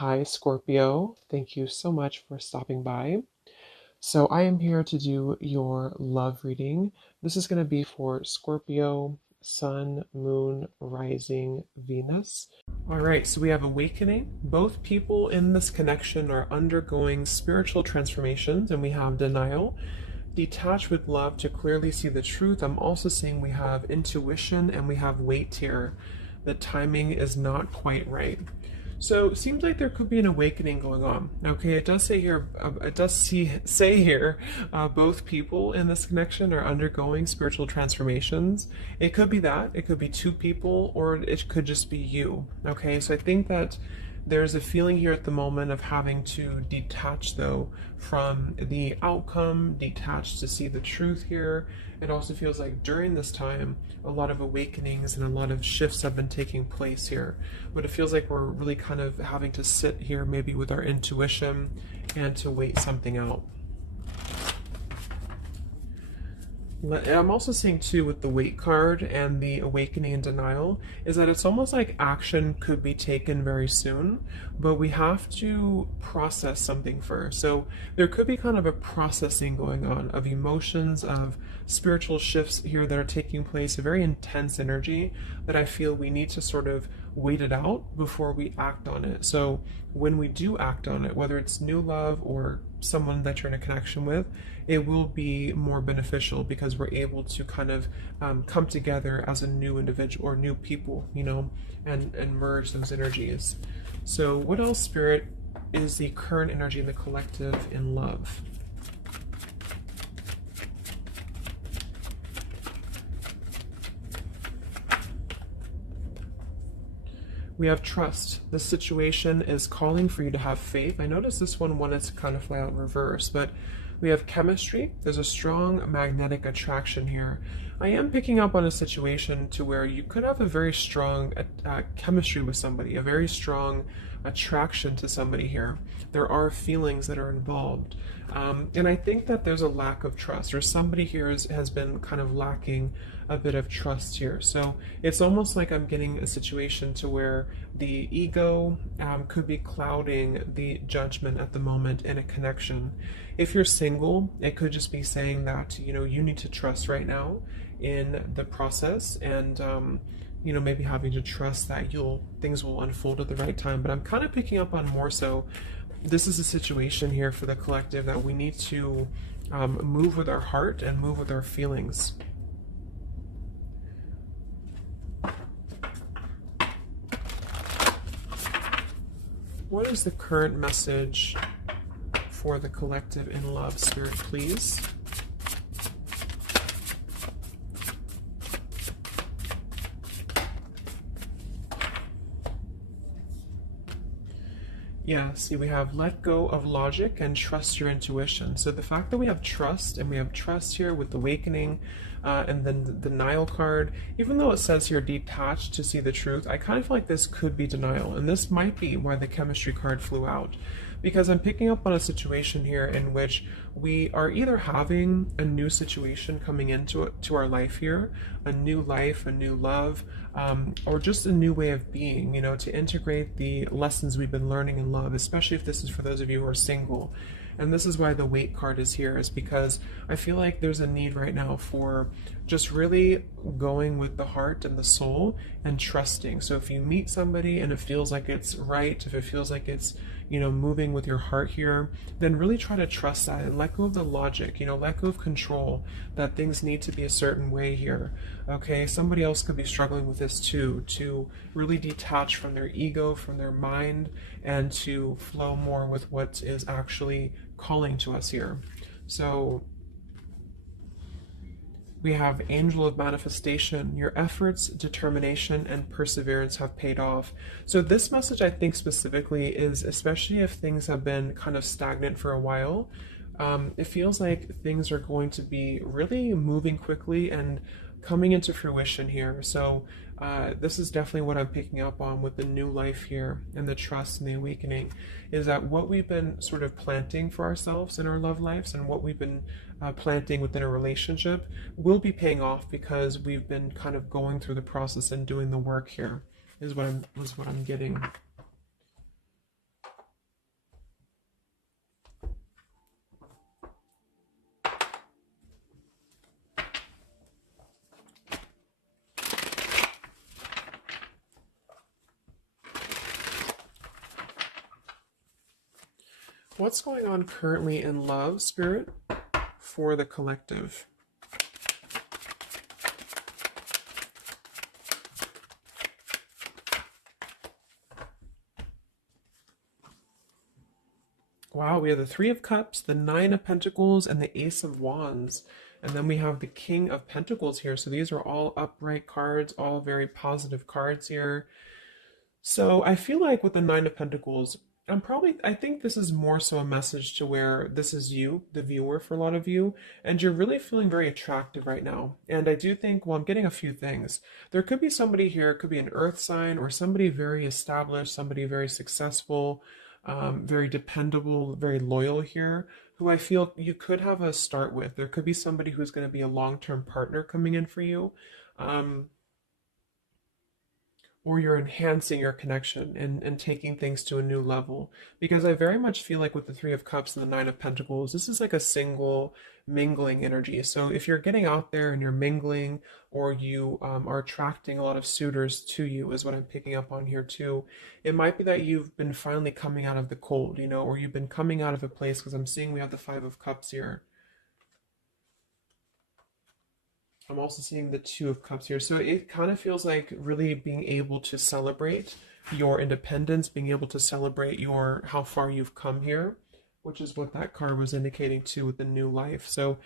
Hi, Scorpio. Thank you so much for stopping by. So, I am here to do your love reading. This is going to be for Scorpio, Sun, Moon, Rising, Venus. All right, so we have awakening. Both people in this connection are undergoing spiritual transformations, and we have denial. Detach with love to clearly see the truth. I'm also seeing we have intuition and we have weight here. The timing is not quite right. So it seems like there could be an awakening going on. Okay, it does say here, say here, both people in this connection are undergoing spiritual transformations. It could be that, it could be two people, or it could just be you. Okay, so I think that there's a feeling here at the moment of having to detach, though, from the outcome, detach to see the truth here. It also feels like during this time, a lot of awakenings and a lot of shifts have been taking place here. But it feels like we're really kind of having to sit here, maybe with our intuition, and to wait something out. I'm also seeing too with the weight card and the awakening and denial is that it's almost like action could be taken very soon, but we have to process something first. So there could be kind of a processing going on of emotions, of spiritual shifts here that are taking place, a very intense energy that I feel we need to sort of wait it out before we act on it. So when we do act on it, whether it's new love or someone that you're in a connection with, it will be more beneficial because we're able to kind of come together as a new individual or new people, and merge those energies. So what else, Spirit, is the current energy in the collective in love? We have trust. This situation is calling for you to have faith. I notice this one wanted to kind of fly out in reverse, but we have chemistry. There's a strong magnetic attraction here. I am picking up on a situation to where you could have a very strong chemistry with somebody, a very strong attraction to somebody here. There are feelings that are involved. And I think that there's a lack of trust, or somebody here has been kind of lacking a bit of trust here. So it's almost like I'm getting a situation to where the ego could be clouding the judgment at the moment in a connection. If you're single, it could just be saying that, you need to trust right now in the process, and maybe having to trust that things will unfold at the right time. But I'm kind of picking up on more so this is a situation here for the collective that we need to move with our heart and move with our feelings. What is the current message for the collective in love, Spirit, please? Yeah, see, we have let go of logic and trust your intuition. So the fact that we have trust, and we have trust here with awakening, and then the denial card, even though it says here detached to see the truth, I kind of feel like this could be denial. And this might be why the chemistry card flew out. Because I'm picking up on a situation here in which we are either having a new situation coming into our life here, a new life, a new love, or just a new way of being, to integrate the lessons we've been learning in love, especially if this is for those of you who are single. And this is why the weight card is here, is because I feel like there's a need right now for just really going with the heart and the soul and trusting. So if you meet somebody and it feels like it's right, if it feels like it's, moving with your heart here, then really try to trust that and let go of the logic, let go of control, that things need to be a certain way here. Okay, somebody else could be struggling with this too, to really detach from their ego, from their mind, and to flow more with what is actually calling to us here. So we have Angel of Manifestation. Your efforts, determination, and perseverance have paid off. So this message, I think specifically, is especially if things have been kind of stagnant for a while, it feels like things are going to be really moving quickly and coming into fruition here. So this is definitely what I'm picking up on with the new life here and the trust and the awakening, is that what we've been sort of planting for ourselves in our love lives and what we've been planting within a relationship will be paying off because we've been kind of going through the process and doing the work here, is what I'm getting. What's going on currently in love, Spirit, for the collective? Wow, we have the Three of Cups, the Nine of Pentacles, and the Ace of Wands. And then we have the King of Pentacles here. So these are all upright cards, all very positive cards here. So I feel like with the Nine of Pentacles, I think this is more so a message to where this is you, the viewer, for a lot of you, and you're really feeling very attractive right now. And I do think, well, I'm getting a few things. There could be somebody here, it could be an earth sign or somebody very established, somebody very successful, very dependable, very loyal here, who I feel you could have a start with. There could be somebody who's going to be a long-term partner coming in for you. Um, or you're enhancing your connection and taking things to a new level. Because I very much feel like with the Three of Cups and the Nine of Pentacles, this is like a single mingling energy. So if you're getting out there and you're mingling, or you are attracting a lot of suitors to you, is what I'm picking up on here too. It might be that you've been finally coming out of the cold, or you've been coming out of a place, because I'm seeing we have the Five of Cups here. I'm also seeing the Two of Cups here. So it kind of feels like really being able to celebrate your independence, being able to celebrate your how far you've come here, which is what that card was indicating too with the new life. So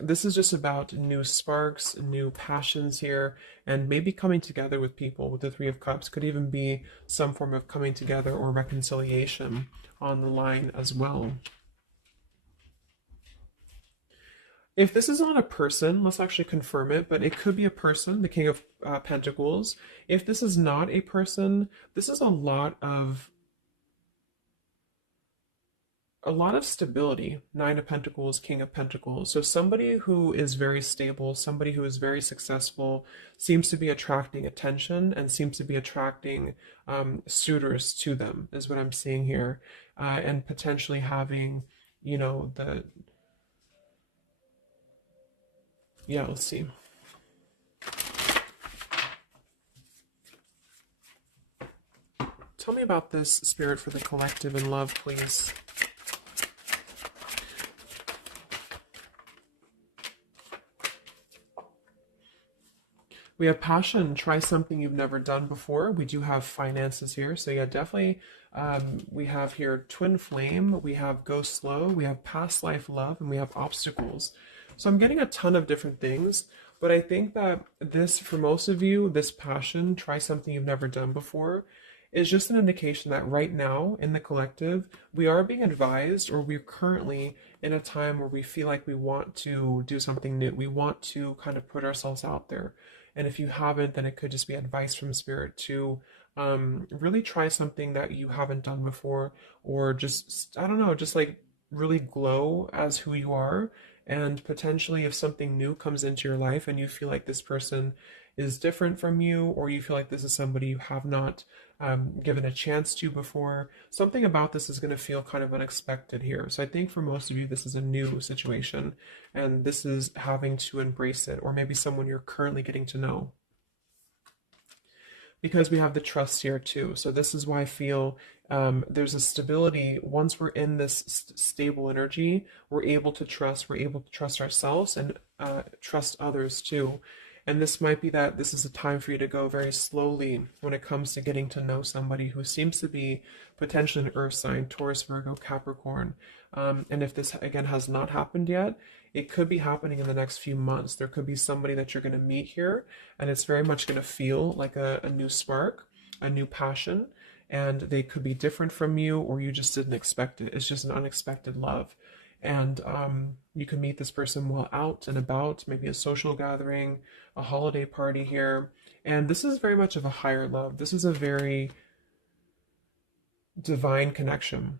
this is just about new sparks, new passions here, and maybe coming together with people with the Three of Cups. Could even be some form of coming together or reconciliation on the line as well. If this is not a person, let's actually confirm it, but it could be a person, the King of Pentacles. If this is not a person, this is a lot of stability. Nine of Pentacles, King of Pentacles. So somebody who is very stable, somebody who is very successful, seems to be attracting attention and seems to be attracting suitors to them, is what I'm seeing here. And potentially having, let's see. Tell me about this, Spirit, for the collective in love, please. We have passion. Try something you've never done before. We do have finances here. So yeah, definitely. We have here twin flame. We have go slow. We have past life love. And we have obstacles. So I'm getting a ton of different things. But I think that this, for most of you, this passion, try something you've never done before, is just an indication that right now in the collective, we are being advised, or we're currently in a time where we feel like we want to do something new. We want to kind of put ourselves out there. And if you haven't, then it could just be advice from Spirit to really try something that you haven't done before, or just, I don't know, just like really glow as who you are. And potentially if something new comes into your life and you feel like this person is different from you, or you feel like this is somebody you have not given a chance to before, something about this is going to feel kind of unexpected here. So I think for most of you, this is a new situation, and this is having to embrace it, or maybe someone you're currently getting to know. Because we have the trust here too. So this is why I feel there's a stability. Once we're in this stable energy, we're able to trust ourselves and trust others too. And this might be that this is a time for you to go very slowly when it comes to getting to know somebody who seems to be potentially an earth sign, Taurus, Virgo, Capricorn. And if this, again, has not happened yet, it could be happening in the next few months. There could be somebody that you're going to meet here, and it's very much going to feel like a new spark, a new passion, and they could be different from you, or you just didn't expect it. It's just an unexpected love. And you can meet this person while out and about, maybe a social gathering, a holiday party here. And this is very much of a higher love. This is a very divine connection.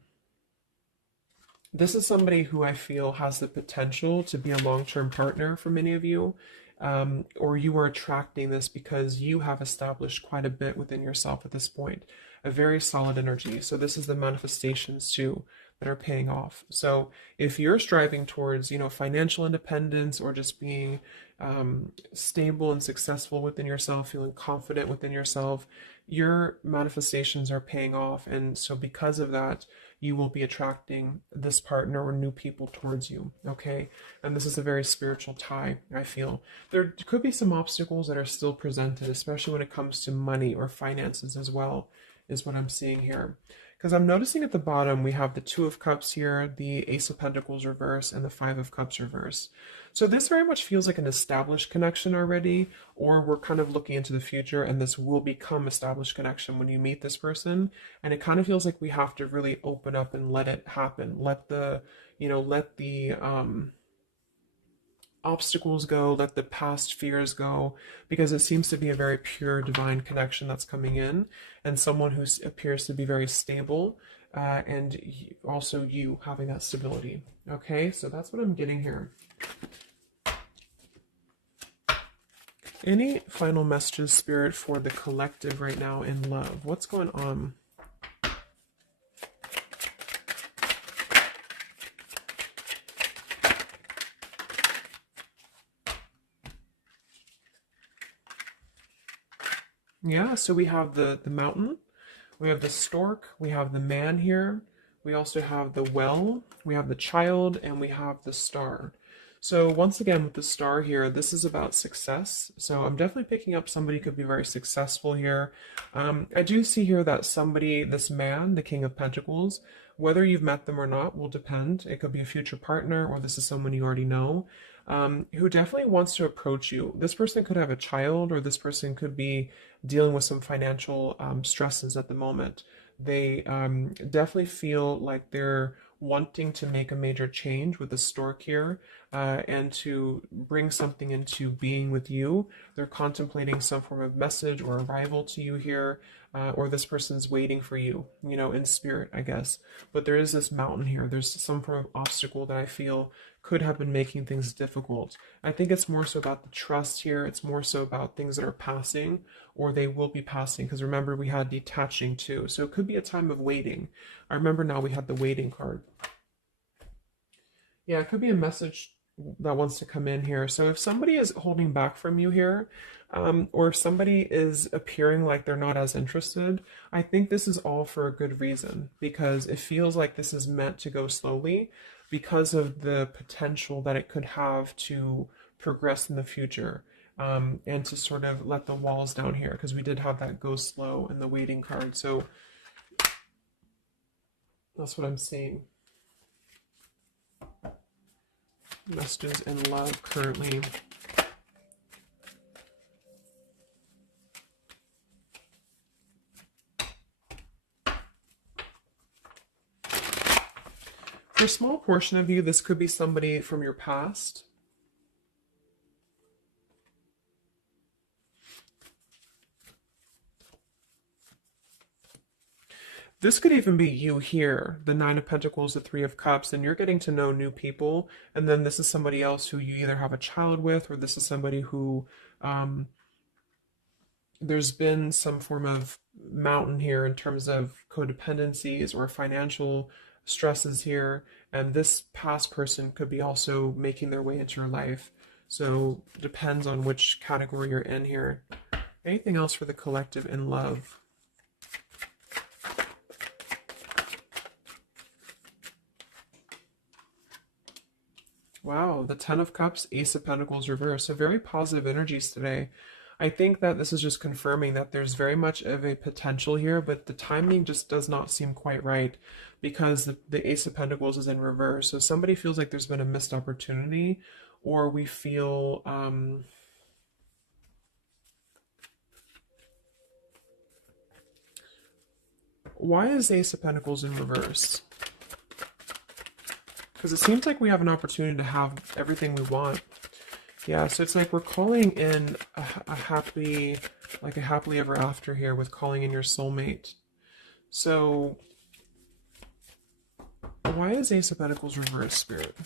This is somebody who I feel has the potential to be a long-term partner for many of you, or you are attracting this because you have established quite a bit within yourself at this point, a very solid energy. So this is the manifestations too that are paying off. So if you're striving towards, financial independence, or just being stable and successful within yourself, feeling confident within yourself, your manifestations are paying off. And so because of that, you will be attracting this partner or new people towards you. Okay. And this is a very spiritual tie, I feel. There could be some obstacles that are still presented, especially when it comes to money or finances as well, is what I'm seeing here. Because I'm noticing at the bottom, we have the Two of Cups here, the Ace of Pentacles reverse, and the Five of Cups reverse. So this very much feels like an established connection already, or we're kind of looking into the future and this will become established connection when you meet this person. And it kind of feels like we have to really open up and let it happen. Let the, let the obstacles go, let the past fears go, because it seems to be a very pure divine connection that's coming in, and someone who appears to be very stable, and also you having that stability. Okay, so that's what I'm getting here. Any final messages, Spirit, for the collective right now in love? What's going on? Yeah, so we have the mountain, we have the stork, we have the man here, we also have the well, we have the child, and we have the star. So once again, with the star here, this is about success. So I'm definitely picking up somebody could be very successful here. I do see here that somebody, this man, the King of Pentacles, whether you've met them or not will depend. It could be a future partner, or this is someone you already know, who definitely wants to approach you. This person could have a child, or this person could be dealing with some financial stresses at the moment. They definitely feel like they're wanting to make a major change with the stork here, and to bring something into being with you. They're contemplating some form of message or arrival to you here, or this person's waiting for you, in spirit, I guess. But there is this mountain here. There's some form of obstacle that I feel could have been making things difficult. I think it's more so about the trust here. It's more so about things that are passing, or they will be passing. Because remember, we had detaching too. So it could be a time of waiting. I remember now we had the waiting card. Yeah, it could be a message that wants to come in here. So if somebody is holding back from you here, or if somebody is appearing like they're not as interested, I think this is all for a good reason, because it feels like this is meant to go slowly because of the potential that it could have to progress in the future, and to sort of let the walls down here, because we did have that go slow in the waiting card. So that's what I'm seeing. Messages in love currently. For a small portion of you, this could be somebody from your past. This could even be you here, the Nine of Pentacles, the Three of Cups, and you're getting to know new people. And then this is somebody else who you either have a child with, or this is somebody who there's been some form of mountain here in terms of codependencies or financial stresses here. And this past person could be also making their way into your life. So it depends on which category you're in here. Anything else for the collective in love? Wow, the Ten of Cups, Ace of Pentacles reverse. So very positive energies today. I think that this is just confirming that there's very much of a potential here, but the timing just does not seem quite right, because the Ace of Pentacles is in reverse. So somebody feels like there's been a missed opportunity, or we feel why is Ace of Pentacles in reverse? Because it seems like we have an opportunity to have everything we want. Yeah, so it's like we're calling in a happily ever after here, with calling in your soulmate. So why is Ace of Pentacles reverse, Spirit?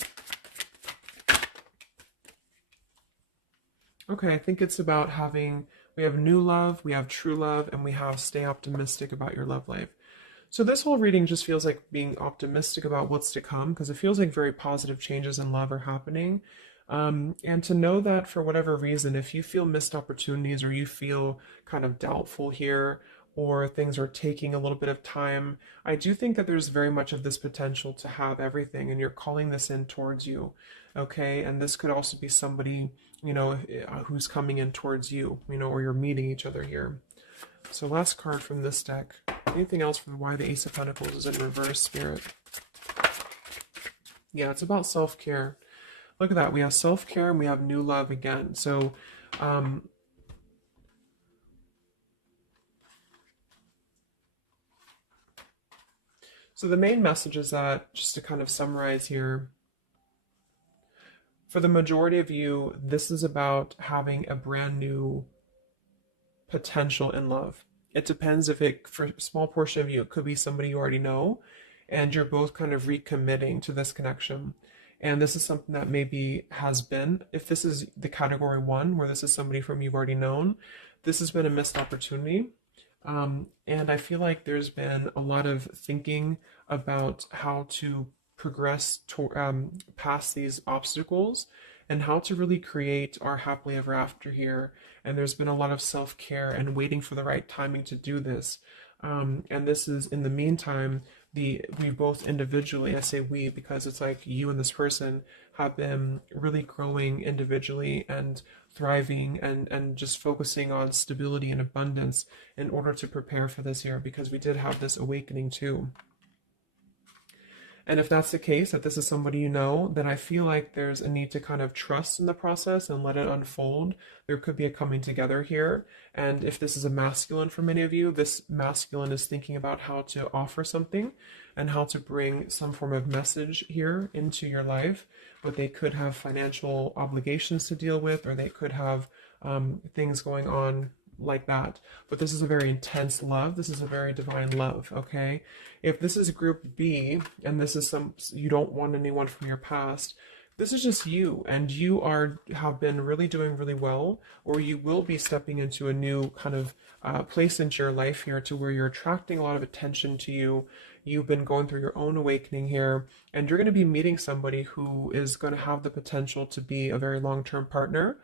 Okay, I think it's about we have new love, we have true love, and we have stay optimistic about your love life. So this whole reading just feels like being optimistic about what's to come, because it feels like very positive changes in love are happening. And to know that for whatever reason, if you feel missed opportunities, or you feel kind of doubtful here, or things are taking a little bit of time. I do think that there's very much of this potential to have everything, and you're calling this in towards you, okay? And this could also be somebody, who's coming in towards you, or you're meeting each other here. So last card from this deck. Anything else from why the Ace of Pentacles is in reverse, Spirit? Yeah, it's about self-care. Look at that. We have self-care and we have new love again. So, so the main message is that, just to kind of summarize here, for the majority of you, this is about having a brand new potential in love. It depends if for a small portion of you, it could be somebody you already know, and you're both kind of recommitting to this connection. And this is something that maybe has been, if this is the category 1, where this is somebody from you've already known, this has been a missed opportunity. And I feel like there's been a lot of thinking about how to progress past these obstacles and how to really create our happily ever after here. And there's been a lot of self-care and waiting for the right timing to do this. And this is, in the meantime, we both individually, I say we because it's like you and this person have been really growing individually and thriving and just focusing on stability and abundance in order to prepare for this year, because we did have this awakening too. And if that's the case, that this is somebody you know, then I feel like there's a need to kind of trust in the process and let it unfold. There could be a coming together here. And if this is a masculine for many of you, this masculine is thinking about how to offer something and how to bring some form of message here into your life. But they could have financial obligations to deal with, or they could have things going on like that. But this is a very intense love. This is a very divine love, okay? If this is group B and this is you don't want anyone from your past, this is just you, and you have been really doing really well, or you will be stepping into a new kind of place into your life here, to where you're attracting a lot of attention to you. You've been going through your own awakening here, and you're going to be meeting somebody who is going to have the potential to be a very long-term partner.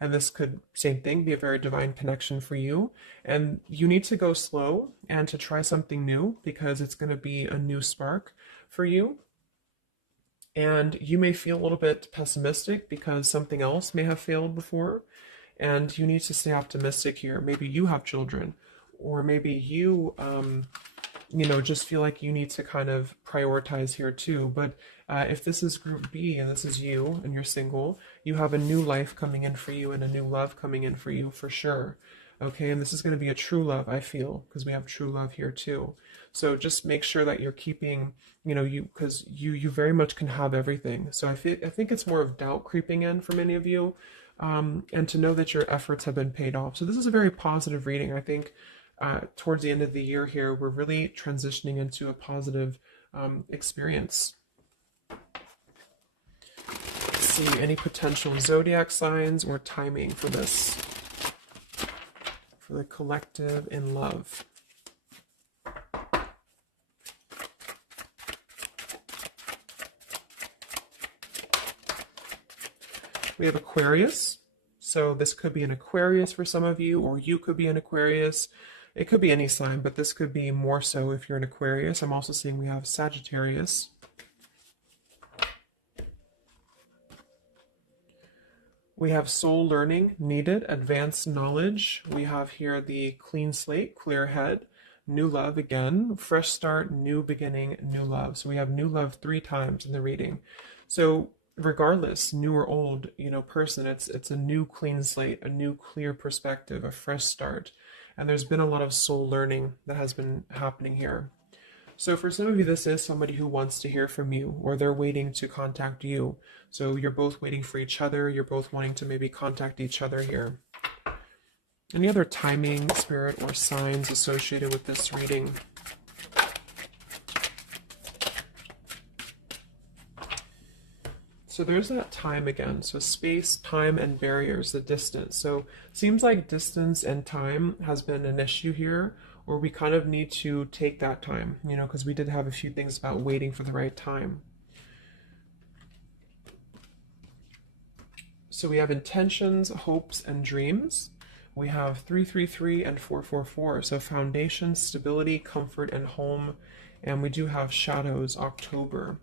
And this could, same thing, be a very divine connection for you. And you need to go slow and to try something new, because it's going to be a new spark for you. And you may feel a little bit pessimistic because something else may have failed before. And you need to stay optimistic here. Maybe you have children, or maybe you, just feel like you need to kind of prioritize here too. But if this is group B and this is you and you're single, you have a new life coming in for you and a new love coming in for you for sure. Okay, and this is going to be a true love, I feel, because we have true love here too. So just make sure that you're keeping, because you very much can have everything. So I think it's more of doubt creeping in for many of you, and to know that your efforts have been paid off. So this is a very positive reading. I think towards the end of the year here, we're really transitioning into a positive experience. Let's see, any potential zodiac signs or timing for this, for the collective in love. We have Aquarius. So this could be an Aquarius for some of you, or you could be an Aquarius. It could be any sign, but this could be more so if you're an Aquarius. I'm also seeing we have Sagittarius. We have soul learning needed, advanced knowledge. We have here the clean slate, clear head, new love again, fresh start, new beginning, new love. So we have new love 3 times in the reading. So regardless, new or old, person, it's a new clean slate, a new clear perspective, a fresh start. And there's been a lot of soul learning that has been happening here. So for some of you, this is somebody who wants to hear from you, or they're waiting to contact you. So you're both waiting for each other. You're both wanting to maybe contact each other here. Any other timing, spirit, or signs associated with this reading? So there's that time again. So space, time, and barriers, the distance. So seems like distance and time has been an issue here, or we kind of need to take that time, because we did have a few things about waiting for the right time. So we have intentions, hopes, and dreams. We have 333 and 444. So foundation, stability, comfort, and home. And we do have shadows, October.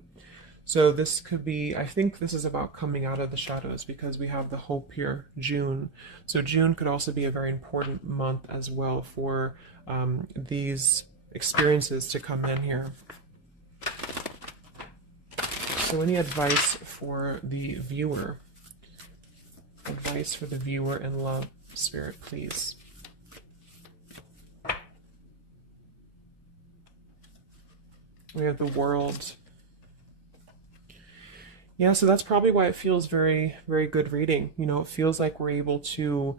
So this could be, I think this is about coming out of the shadows because we have the hope here, June. So June could also be a very important month as well for these experiences to come in here. So any advice for the viewer? Advice for the viewer in love, Spirit, please. We have the World. Yeah, so that's probably why it feels very, very good reading. You know, it feels like we're able to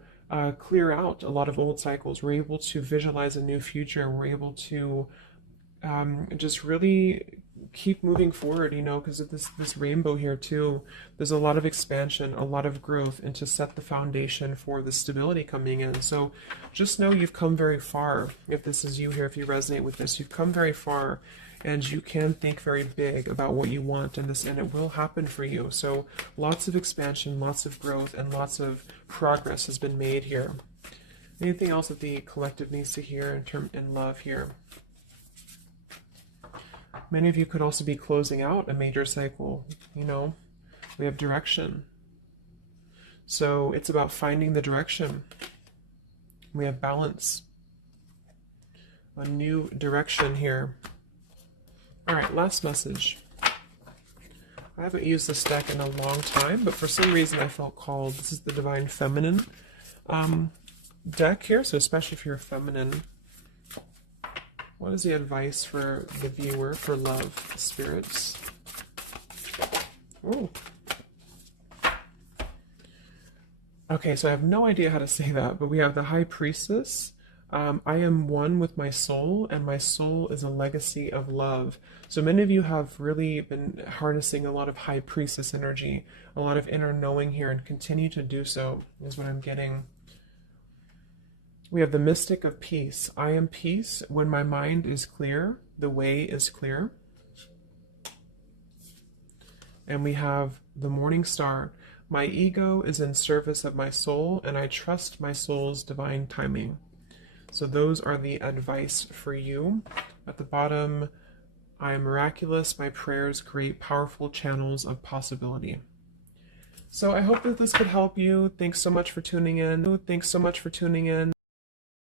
clear out a lot of old cycles. We're able to visualize a new future. We're able to just really keep moving forward, you know, because of this rainbow here too. There's a lot of expansion, a lot of growth, and to set the foundation for the stability coming in. So just know you've come very far. If this is you here, if you resonate with this, you've come very far. And you can think very big about what you want in this, and it will happen for you. So lots of expansion, lots of growth, and lots of progress has been made here. Anything else that the collective needs to hear in love here? Many of you could also be closing out a major cycle. You know, we have direction. So it's about finding the direction. We have balance. A new direction here. All right, last message. I haven't used this deck in a long time, but for some reason I felt called. This is the Divine Feminine deck here, so especially if you're feminine. What is the advice for the viewer for love, spirits? Ooh. Okay, so I have no idea how to say that, but we have the High Priestess. I am one with my soul, and my soul is a legacy of love. So many of you have really been harnessing a lot of High Priestess energy, a lot of inner knowing here, and continue to do so, is what I'm getting. We have the Mystic of Peace. I am peace. When my mind is clear, the way is clear. And we have the Morning Star. My ego is in service of my soul, and I trust my soul's divine timing. So those are the advice for you. At the bottom, I am miraculous. My prayers create powerful channels of possibility. So I hope that this could help you. Thanks so much for tuning in.